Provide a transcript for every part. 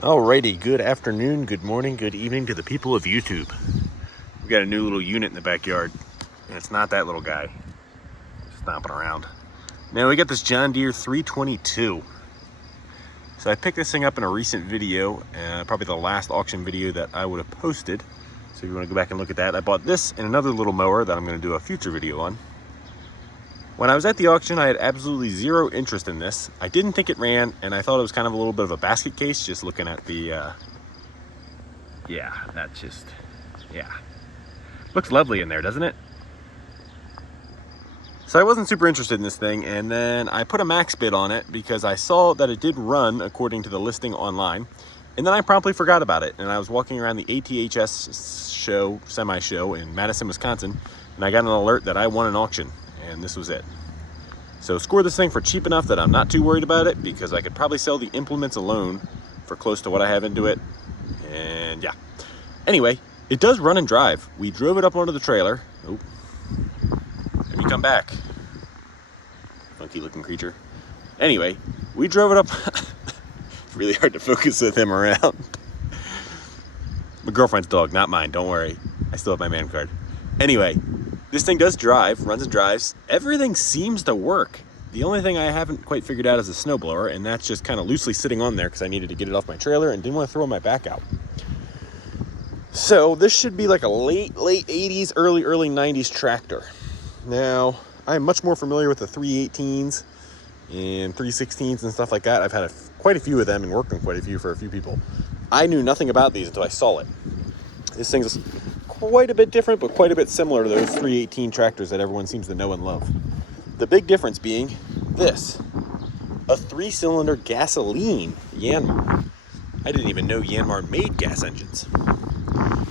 Alrighty, good afternoon, good morning, good evening to the people of YouTube. We got a new little unit in the backyard, and it's not that little guy stomping around. Now we got this John Deere 322. So I picked this thing up in a recent video, probably the last auction video that I would have posted. So if you want to go back and look at that, I bought this and another little mower that I'm going to do a future video on. When I was at the auction, I had absolutely zero interest in this. I didn't think it ran, and I thought it was kind of a little bit of a basket case, just looking at the, yeah, that's just, yeah. Looks lovely in there, doesn't it? So I wasn't super interested in this thing, and then I put a max bid on it because I saw that it did run according to the listing online, and then I promptly forgot about it. And I was walking around the ATHS show, semi-show in Madison, Wisconsin, and I got an alert that I won an auction. And this was it. So score this thing for cheap enough that I'm not too worried about it, because I could probably sell the implements alone for close to what I have into it. And yeah. Anyway, it does run and drive. We drove it up onto the trailer. Oh, let me come back. Funky looking creature. Anyway, we drove it up. It's really hard to focus with him around. My girlfriend's dog, not mine. Don't worry. I still have my man card. Anyway. This thing does drive, runs and drives. Everything seems to work. The only thing I haven't quite figured out is the snowblower, and that's just kind of loosely sitting on there because I needed to get it off my trailer and didn't want to throw my back out. So this should be like a late 80s, early 90s tractor. Now, I'm much more familiar with the 318s and 316s and stuff like that. I've had quite a few of them and worked on quite a few for a few people. I knew nothing about these until I saw it. This thing's quite a bit different, but quite a bit similar to those 318 tractors that everyone seems to know and love. The big difference being this, a 3-cylinder gasoline Yanmar. I didn't even know Yanmar made gas engines.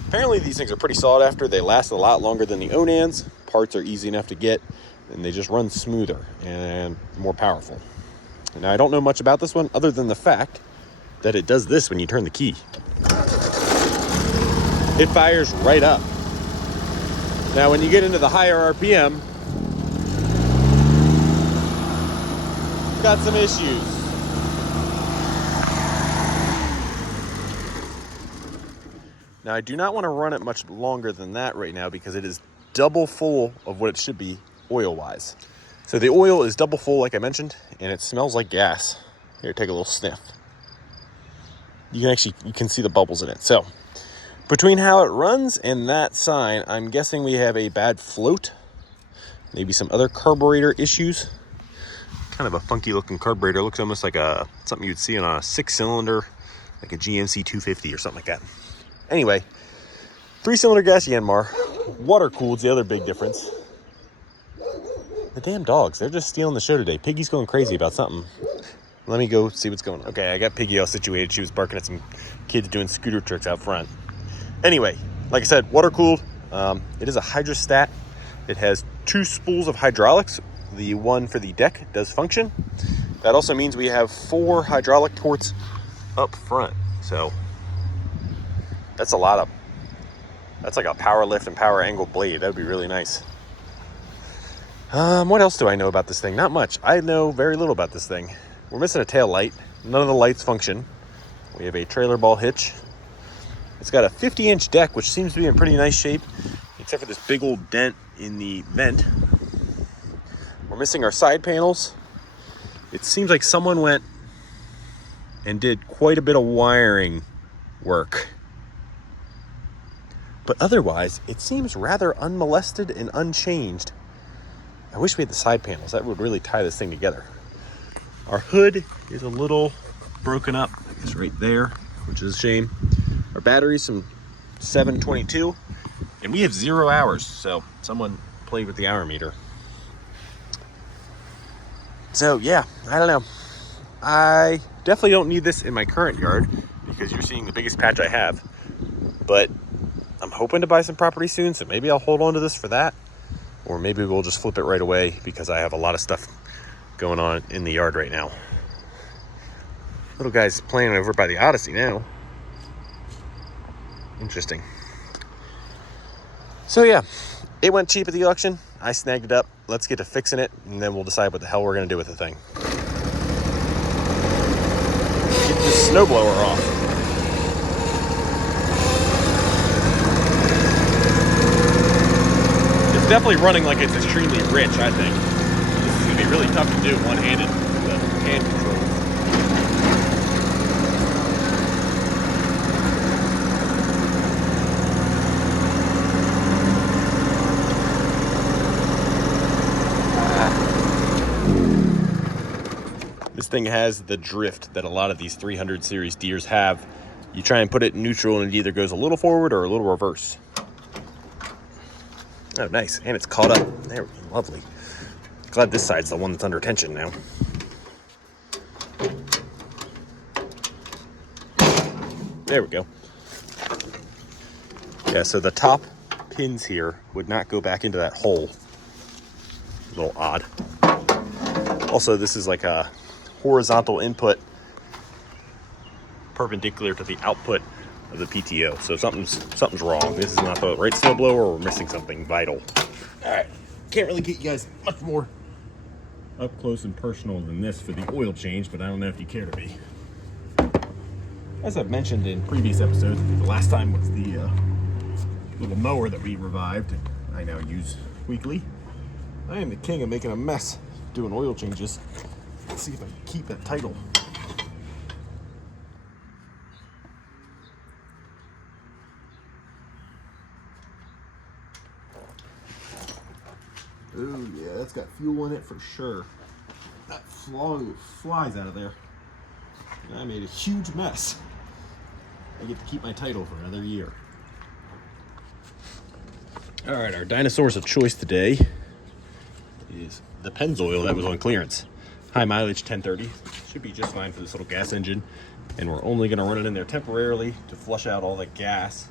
Apparently these things are pretty sought after. They last a lot longer than the Onans. Parts are easy enough to get, and they just run smoother and more powerful. Now, I don't know much about this one other than the fact that it does this when you turn the key. It fires right up. Now, when you get into the higher RPM, got some issues. Now, I do not want to run it much longer than that right now because it is double full of what it should be oil-wise. So the oil is double full, like I mentioned, and it smells like gas. Here, take a little sniff. You can see the bubbles in it. So, between how it runs and that sign, I'm guessing we have a bad float, maybe some other carburetor issues. Kind of a funky looking carburetor. Looks almost like something you'd see on a 6-cylinder, like a GMC 250 or something like that. Anyway, 3-cylinder gas Yanmar, water cooled, the other big difference. The damn dogs, they're just stealing the show today. Piggy's going crazy about something. Let me go see what's going on. Okay, I got Piggy all situated. She was barking at some kids doing scooter tricks out front. Anyway, like I said, water cooled. It is a hydrostat. It has 2 spools of hydraulics. The one for the deck does function. That also means we have 4 hydraulic ports up front. So that's that's like a power lift and power angle blade. That would be really nice. What else do I know about this thing? Not much. I know very little about this thing. We're missing a tail light. None of the lights function. We have a trailer ball hitch. It's got a 50-inch deck, which seems to be in pretty nice shape, except for this big old dent in the vent. We're missing our side panels. It seems like someone went and did quite a bit of wiring work. But otherwise, it seems rather unmolested and unchanged. I wish we had the side panels. That would really tie this thing together. Our hood is a little broken up. It's right there, which is a shame. Our battery's some 722, and we have 0 hours, so someone played with the hour meter. So yeah, I don't know. I definitely don't need this in my current yard because you're seeing the biggest patch I have, but I'm hoping to buy some property soon, so maybe I'll hold on to this for that, or maybe we'll just flip it right away because I have a lot of stuff going on in the yard right now. Little guy's playing over by the Odyssey now. Interesting. So yeah, it went cheap at the auction. I snagged it up. Let's get to fixing it, and then we'll decide what the hell we're gonna do with the thing. Get this snowblower off. It's definitely running like it's extremely rich, I think. This is going to be really tough to do one-handed with the hand controls. This thing has the drift that a lot of these 300 series Deeres have. You try and put it in neutral and it either goes a little forward or a little reverse. Oh, nice. And it's caught up. There we go. Lovely. Glad this side's the one that's under tension now. There we go. Yeah, so the top pins here would not go back into that hole. A little odd. Also, this is like a horizontal input perpendicular to the output of the PTO. So something's wrong. This is not the right snowblower, or we're missing something vital. All right, can't really get you guys much more up close and personal than this for the oil change, but I don't know if you care to be. As I've mentioned in previous episodes, the last time was the little mower that we revived and I now use weekly. I am the king of making a mess doing oil changes. Let's see if I can keep that title. Oh yeah, that's got fuel in it for sure. That flies out of there. And I made a huge mess. I get to keep my title for another year. All right, our dinosaurs of choice today is the Pennzoil that was on clearance. High mileage 1030. Should be just fine for this little gas engine. And we're only gonna run it in there temporarily to flush out all the gas,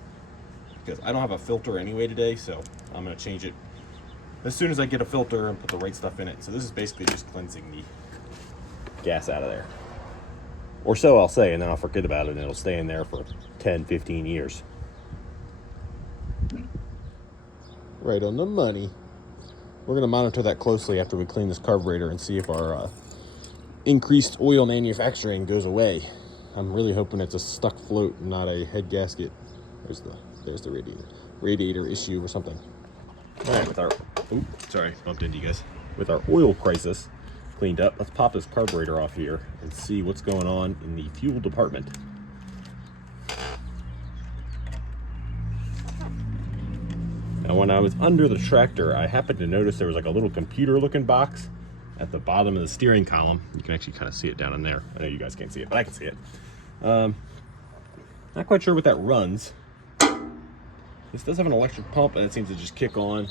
because I don't have a filter anyway today, so I'm gonna change it as soon as I get a filter and put the right stuff in it. So this is basically just cleansing the gas out of there. Or so I'll say, and then I'll forget about it and it'll stay in there for 10, 15 years. Right on the money. We're gonna monitor that closely after we clean this carburetor and see if our increased oil manufacturing goes away. I'm really hoping it's a stuck float, not a head gasket. There's the radiator issue or something. All right, with our, bumped into you guys. With our oil crisis cleaned up, let's pop this carburetor off here and see what's going on in the fuel department. Now, when I was under the tractor, I happened to notice there was like a little computer-looking box at the bottom of the steering column. You can actually kind of see it down in there. I know you guys can't see it, but I can see it. Not quite sure what that runs. This does have an electric pump, and it seems to just kick on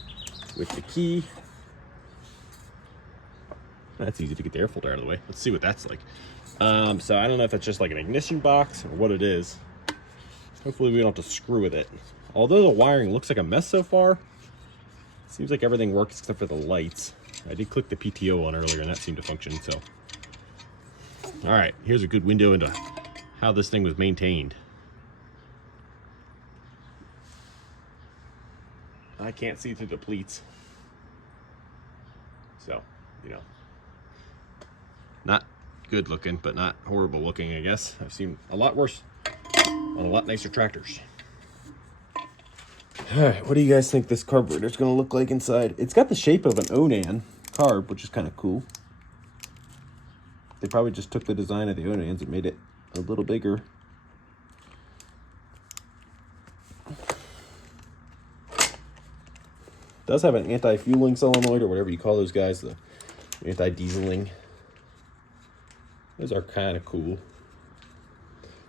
with the key. That's easy to get the air filter out of the way. Let's see what that's like. So I don't know if it's just like an ignition box or what it is. Hopefully we don't have to screw with it. Although the wiring looks like a mess so far, seems like everything works except for the lights. I did click the PTO on earlier and that seemed to function, so. All right, here's a good window into how this thing was maintained. I can't see through the pleats. So, you know, not good looking, but not horrible looking, I guess. I've seen a lot worse on a lot nicer tractors. All right, what do you guys think this carburetor is going to look like inside? It's got the shape of an Onan carb, which is kind of cool. They probably just took the design of the Onans and made it a little bigger. Does have an anti-fueling solenoid, or whatever you call those guys, the anti-dieseling. Those are kind of cool.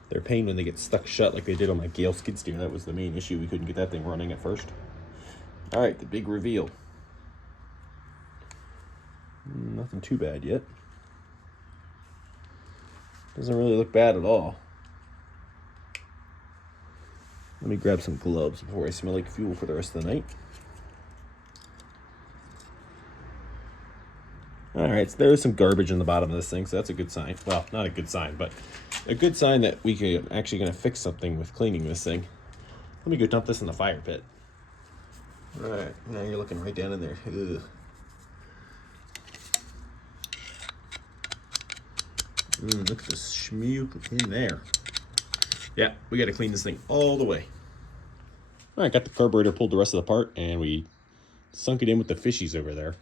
They're a pain when they get stuck shut like they did on my Gale skid steer. That was the main issue. We couldn't get that thing running at first. All right, the big reveal. Nothing too bad yet. Doesn't really look bad at all. Let me grab some gloves before I smell like fuel for the rest of the night. All right, so there is some garbage in the bottom of this thing, so that's a good sign. Well, not a good sign, but a good sign that we could actually gonna fix something with cleaning this thing. Let me go dump this in the fire pit. All right, now you're looking right down in there. Ugh. Look at this schmuke in there. Yeah, we gotta clean this thing all the way. All right, got the carburetor pulled the rest of the part, and we sunk it in with the fishies over there.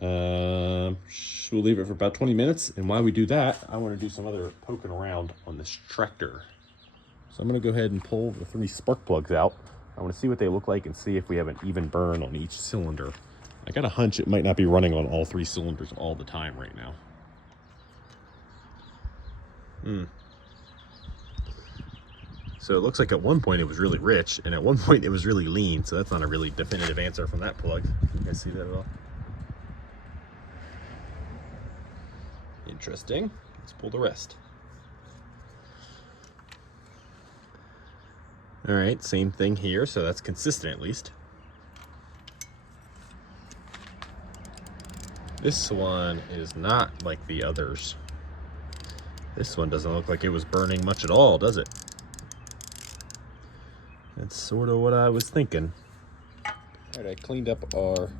We'll leave it for about 20 minutes. And while we do that, I want to do some other poking around on this tractor. So I'm going to go ahead and pull the 3 spark plugs out. I want to see what they look like and see if we have an even burn on each cylinder. I got a hunch it might not be running on all 3 cylinders all the time right now. So it looks like at one point it was really rich, and at one point it was really lean, so that's not a really definitive answer from that plug. You guys see that at all? Interesting. Let's pull the rest. All right, same thing here, so that's consistent at least. This one is not like the others. This one doesn't look like it was burning much at all, does it? That's sort of what I was thinking. All right, I cleaned up our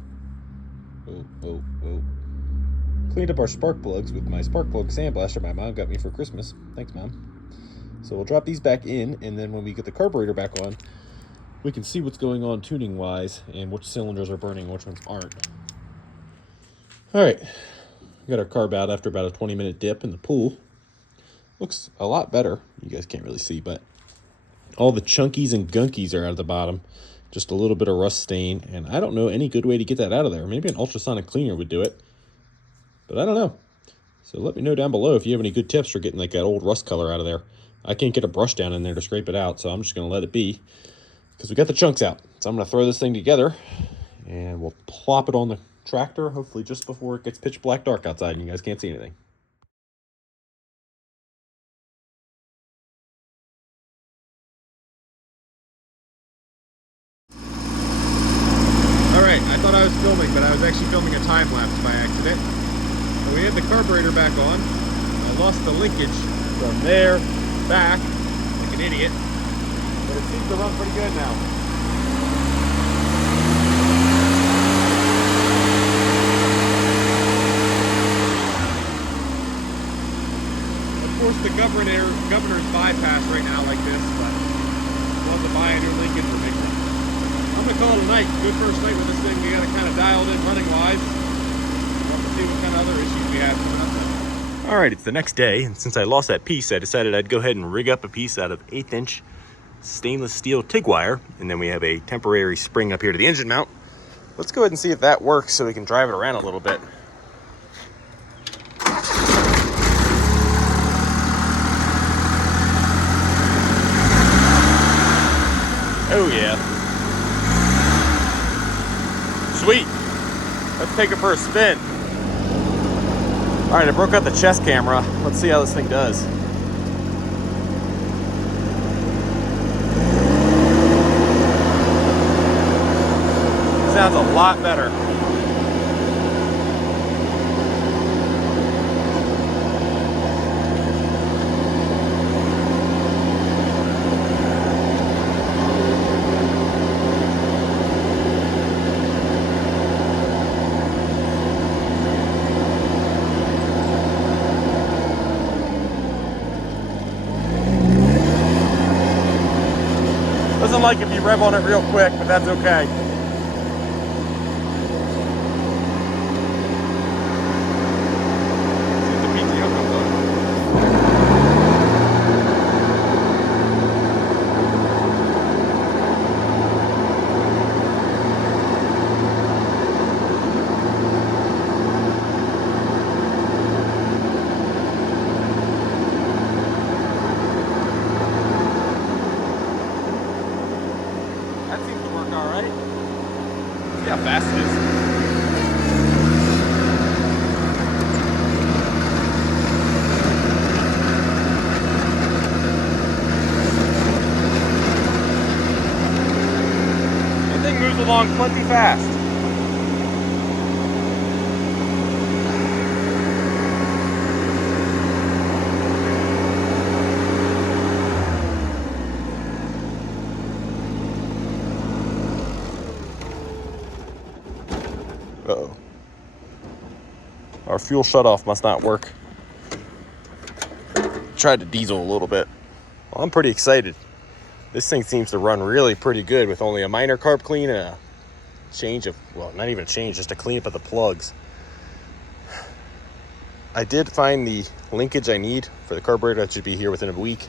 cleaned up our spark plugs with my spark plug sandblaster my mom got me for Christmas. Thanks, Mom. So we'll drop these back in, and then when we get the carburetor back on, we can see what's going on tuning wise and which cylinders are burning and which ones aren't. All right, we got our carb out after about a 20-minute dip in the pool. Looks a lot better. You guys can't really see, but all the chunkies and gunkies are out of the bottom. Just a little bit of rust stain, and I don't know any good way to get that out of there. Maybe an ultrasonic cleaner would do it, but I don't know. So let me know down below if you have any good tips for getting like that old rust color out of there. I can't get a brush down in there to scrape it out, so I'm just going to let it be because we got the chunks out. So I'm going to throw this thing together, and we'll plop it on the tractor, hopefully just before it gets pitch black dark outside and you guys can't see anything. All right, I thought I was filming, but I was actually filming a time lapse by accident. So we had the carburetor back on. I lost the linkage from there back like an idiot, but it seems to run pretty good now. Of course, the governor's bypass right now like this, but I want to buy a new linkage or make one. I'm gonna call it a night. Good first night with this thing. We got it kind of dialed in running wise. Want to see what kind of other issues we have coming up. All right, it's the next day, and since I lost that piece, I decided I'd go ahead and rig up a piece out of 1/8" stainless steel TIG wire, and then we have a temporary spring up here to the engine mount. Let's go ahead and see if that works so we can drive it around a little bit. Oh yeah. Sweet. Let's take it for a spin. All right, I broke out the chest camera. Let's see how this thing does. Sounds a lot better. Doesn't like if you rev on it real quick, but that's okay. See if the PTO comes on. See how fast it is. That thing moves along plenty fast. Uh-oh. Our fuel shutoff must not work. Tried to diesel a little bit. Well, I'm pretty excited. This thing seems to run really pretty good with only a minor carb clean and a change of, well, not even a change, just a clean up of the plugs. I did find the linkage I need for the carburetor. That should be here within a week.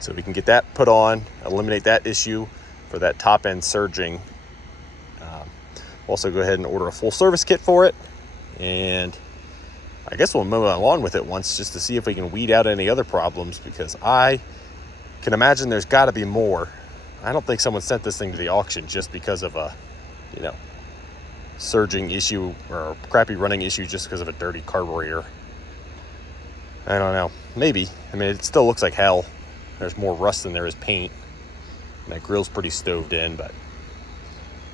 So we can get that put on, eliminate that issue for that top end surging. Also go ahead and order a full service kit for it. And I guess we'll mow my lawn with it once just to see if we can weed out any other problems, because I can imagine there's got to be more. I don't think someone sent this thing to the auction just because of a, surging issue or a crappy running issue just because of a dirty carburetor. I don't know. Maybe. I mean, it still looks like hell. There's more rust than there is paint. And that grill's pretty stoved in, but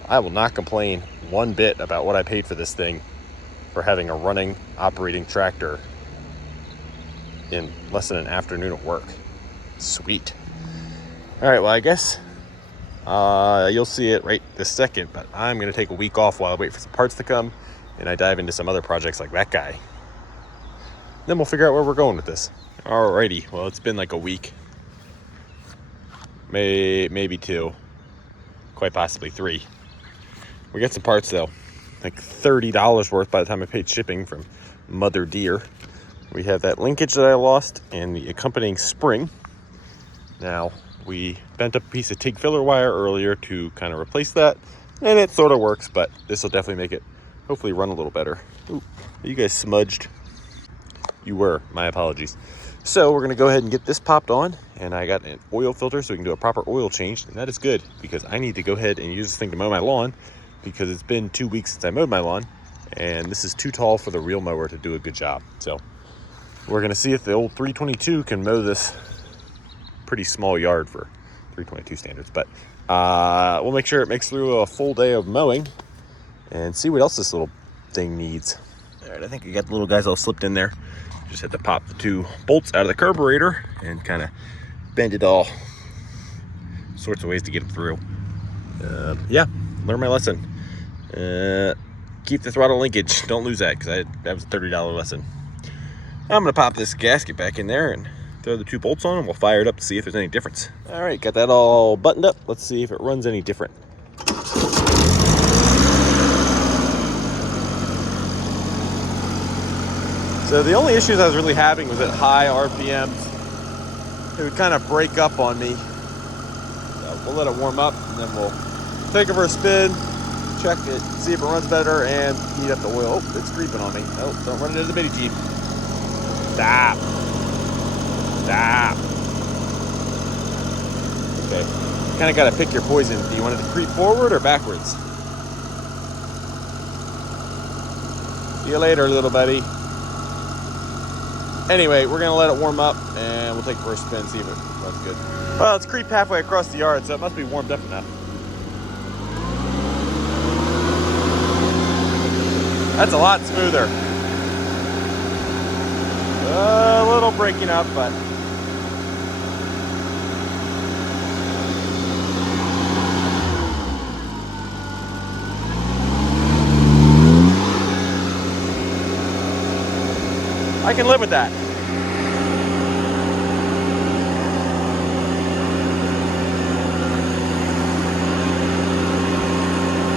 I will not complain one bit about what I paid for this thing for having a running, operating tractor in less than an afternoon at work. Sweet. All right, well, I guess you'll see it right this second, but I'm going to take a week off while I wait for some parts to come and I dive into some other projects like that guy. Then we'll figure out where we're going with this. Alrighty, well, it's been like a week. Maybe 2. Quite possibly 3. We got some parts though. Like $30 worth by the time I paid shipping from Mother Deere. We have that linkage that I lost and the accompanying spring. Now, we bent up a piece of TIG filler wire earlier to kind of replace that, and it sort of works, but this will definitely make it hopefully run a little better. Ooh, are you guys smudged? You were, my apologies. So we're gonna go ahead and get this popped on, and I got an oil filter so we can do a proper oil change, and that is good because I need to go ahead and use this thing to mow my lawn because it's been 2 weeks since I mowed my lawn, and this is too tall for the real mower to do a good job. So we're gonna see if the old 322 can mow this pretty small yard for 322 standards, but we'll make sure it makes through a full day of mowing and see what else this little thing needs. All right, I think I got the little guys all slipped in there. Just had to pop the 2 bolts out of the carburetor and kind of bend it all sorts of ways to get it through. Yeah, learn my lesson. Keep the throttle linkage. Don't lose that, because that was a $30 lesson. I'm gonna pop this gasket back in there and throw the 2 bolts on, and we'll fire it up to see if there's any difference. All right, got that all buttoned up. Let's see if it runs any different. So the only issues I was really having was at high RPMs. It would kind of break up on me. So we'll let it warm up, and then we'll take it for a spin, check it, see if it runs better, and heat up the oil. Oh, it's creeping on me. Oh, don't run into the bitty Jeep. Stop. Stop. Okay, you kind of got to pick your poison. Do you want it to creep forward or backwards? See you later, little buddy. Anyway, we're gonna let it warm up and we'll take it for a spin, see if it runs good. Well, it's creeped halfway across the yard, so it must be warmed up enough. That's a lot smoother. A little breaking up, but I can live with that.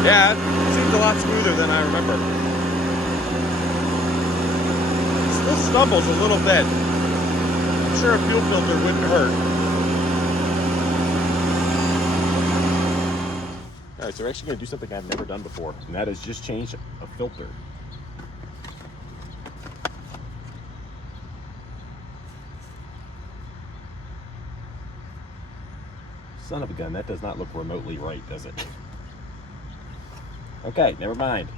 Yeah, it seems a lot smoother than I remember. Still stumbles a little bit. I'm sure a fuel filter wouldn't hurt. All right, so we're actually gonna do something I've never done before, and that is just change a filter. Son of a gun, that does not look remotely right, does it? Okay, never mind.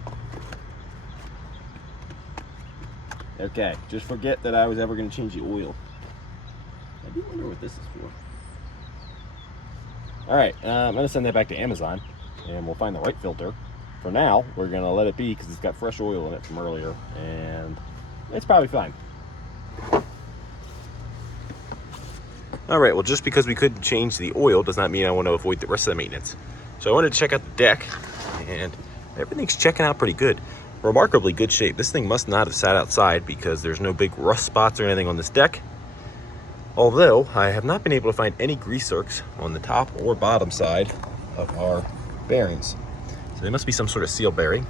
Okay, just forget that I was ever going to change the oil. I do wonder what this is for. Alright, I'm going to send that back to Amazon, and we'll find the right filter. For now, we're going to let it be because it's got fresh oil in it from earlier, and it's probably fine. All right, well, just because we couldn't change the oil does not mean I want to avoid the rest of the maintenance. So I wanted to check out the deck, and everything's checking out pretty good. Remarkably good shape. This thing must not have sat outside because there's no big rust spots or anything on this deck. Although, I have not been able to find any grease zerks on the top or bottom side of our bearings. So they must be some sort of seal bearing.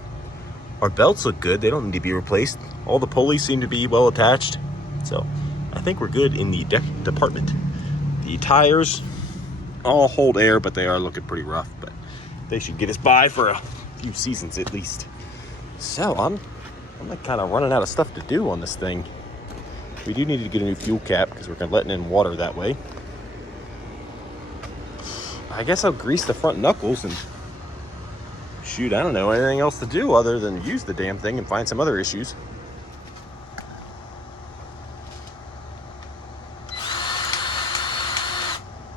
Our belts look good. They don't need to be replaced. All the pulleys seem to be well attached. So I think we're good in the deck department. The tires all hold air, but they are looking pretty rough, but they should get us by for a few seasons at least. So I'm like kind of running out of stuff to do on this thing. We do need to get a new fuel cap because we're letting in water that way. I guess I'll grease the front knuckles and shoot, I don't know anything else to do other than use the damn thing and find some other issues.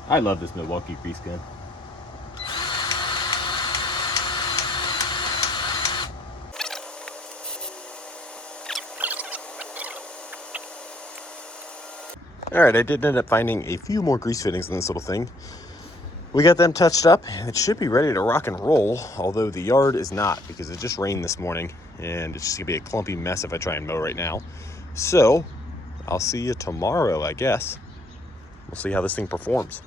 I love this Milwaukee grease gun. All right, I did end up finding a few more grease fittings in this little thing. We got them touched up and it should be ready to rock and roll, although the yard is not because it just rained this morning and it's just gonna be a clumpy mess if I try and mow right now. So I'll see you tomorrow, I guess. We'll see how this thing performs.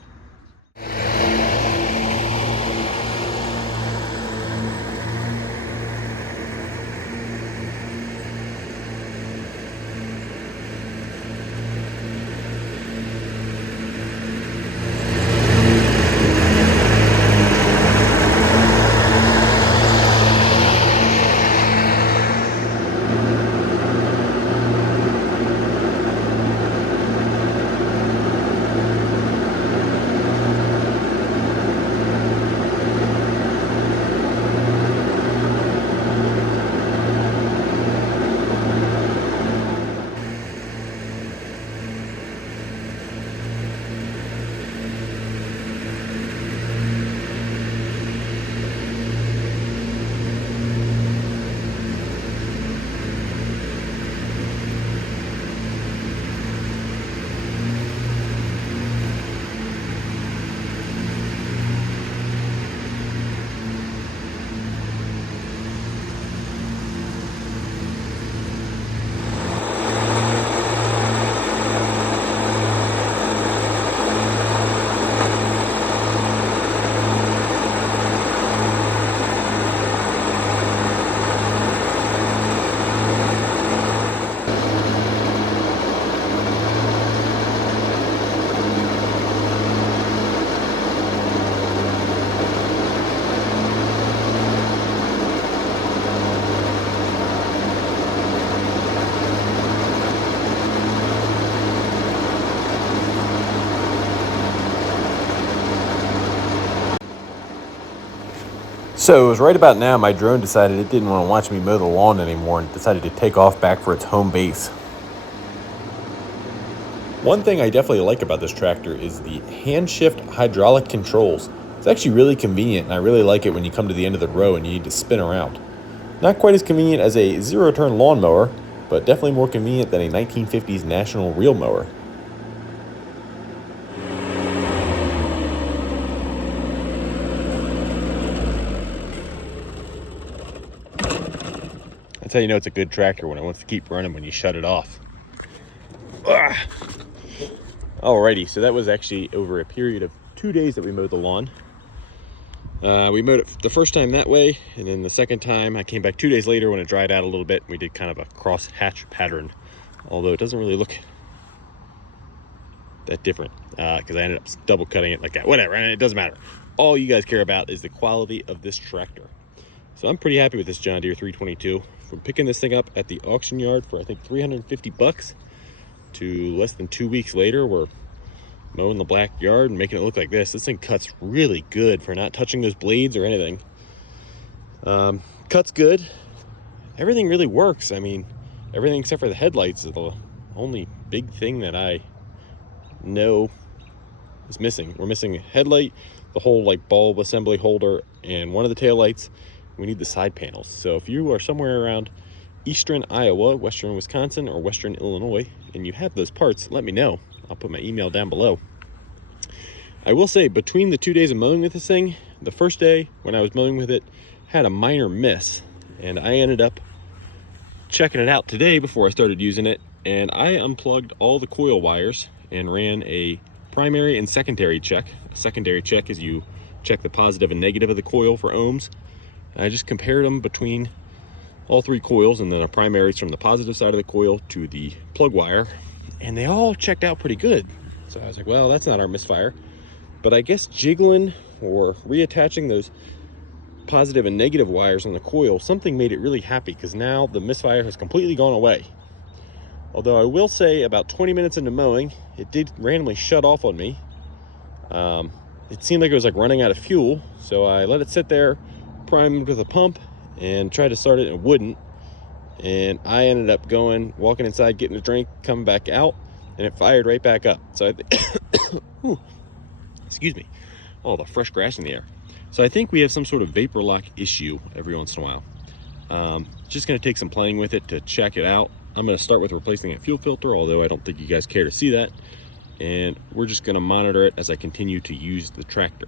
So it was right about now my drone decided it didn't want to watch me mow the lawn anymore and decided to take off back for its home base. One thing I definitely like about this tractor is the hand shift hydraulic controls. It's actually really convenient and I really like it when you come to the end of the row and you need to spin around. Not quite as convenient as a zero-turn lawnmower, but definitely more convenient than a 1950s National reel mower. That's how you know it's a good tractor, when it wants to keep running when you shut it off. Ugh. Alrighty, so that was actually over a period of 2 days that we mowed the lawn. We mowed it the first time that way, and then the second time I came back 2 days later when it dried out a little bit. We did kind of a cross hatch pattern, although it doesn't really look that different because I ended up double cutting it like that. Whatever, and it doesn't matter. All you guys care about is the quality of this tractor. So I'm pretty happy with this John Deere 322. From picking this thing up at the auction yard for I think 350 bucks to less than 2 weeks later, we're mowing the black yard and making it look like this. This thing cuts really good for not touching those blades or anything. Cuts good. Everything really works. I mean, everything except for the headlights is the only big thing that I know is missing. We're missing a headlight, the whole like bulb assembly holder, and one of the taillights. We need the side panels. So if you are somewhere around eastern Iowa, western Wisconsin, or western Illinois, and you have those parts, let me know. I'll put my email down below. I will say, between the 2 days of mowing with this thing, the first day when I was mowing with it had a minor miss, and I ended up checking it out today before I started using it, and I unplugged all the coil wires and ran a primary and secondary check. A secondary check is you check the positive and negative of the coil for ohms, I just compared them between all 3 coils, and then a primaries from the positive side of the coil to the plug wire, and they all checked out pretty good. So I was like, well, that's not our misfire. But I guess jiggling or reattaching those positive and negative wires on the coil, something made it really happy, because now the misfire has completely gone away. Although I will say, about 20 minutes into mowing, it did randomly shut off on me. It seemed like it was like running out of fuel, so I let it sit there, primed with a pump, and tried to start it, and it wouldn't. And I ended up walking inside, getting a drink, coming back out, and it fired right back up. So I excuse me, all the fresh grass in the air. So I think we have some sort of vapor lock issue every once in a while. Just going to take some playing with it to check it out. I'm going to start with replacing a fuel filter, although I don't think you guys care to see that. And we're just going to monitor it as I continue to use the tractor.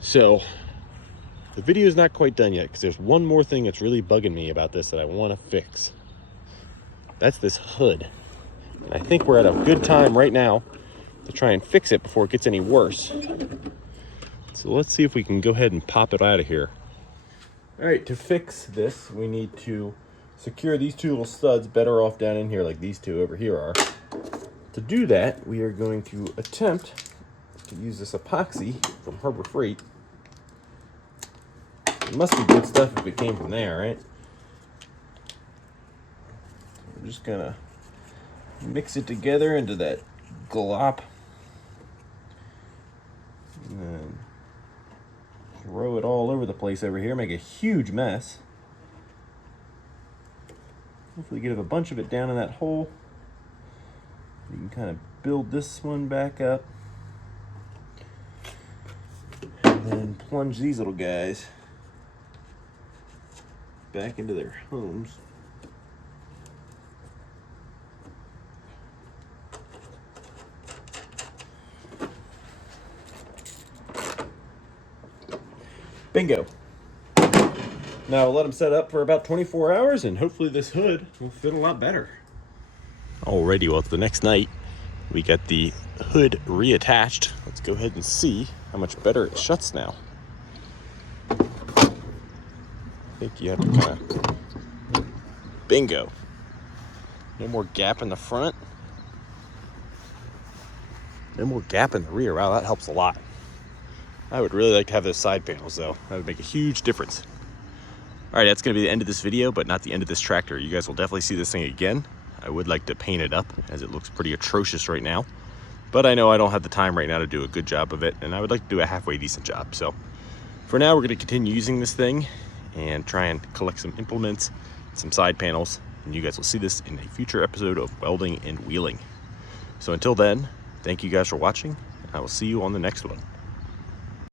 So the video is not quite done yet, because there's one more thing that's really bugging me about this that I want to fix. That's this hood. And I think we're at a good time right now to try and fix it before it gets any worse. So let's see if we can go ahead and pop it out of here. All right, to fix this, we need to secure these 2 little studs better off down in here, like these 2 over here are. To do that, we are going to attempt to use this epoxy from Harbor Freight. It must be good stuff if it came from there, right? We're just gonna mix it together into that glop. And then throw it all over the place over here, make a huge mess. Hopefully get a bunch of it down in that hole. You can kind of build this one back up. And then plunge these little guys back into their homes. Bingo. Now we'll let them set up for about 24 hours, and hopefully this hood will fit a lot better. Alrighty, well, it's the next night. We got the hood reattached. Let's go ahead and see how much better it shuts now. I think you have to kind of... Bingo. No more gap in the front. No more gap in the rear. Wow, that helps a lot. I would really like to have those side panels, though. That would make a huge difference. All right, that's going to be the end of this video, but not the end of this tractor. You guys will definitely see this thing again. I would like to paint it up, as it looks pretty atrocious right now. But I know I don't have the time right now to do a good job of it, and I would like to do a halfway decent job. So for now, we're going to continue using this thing and try and collect some implements, some side panels, and you guys will see this in a future episode of Welding and Wheeling. So until then, thank you guys for watching, and I will see you on the next one.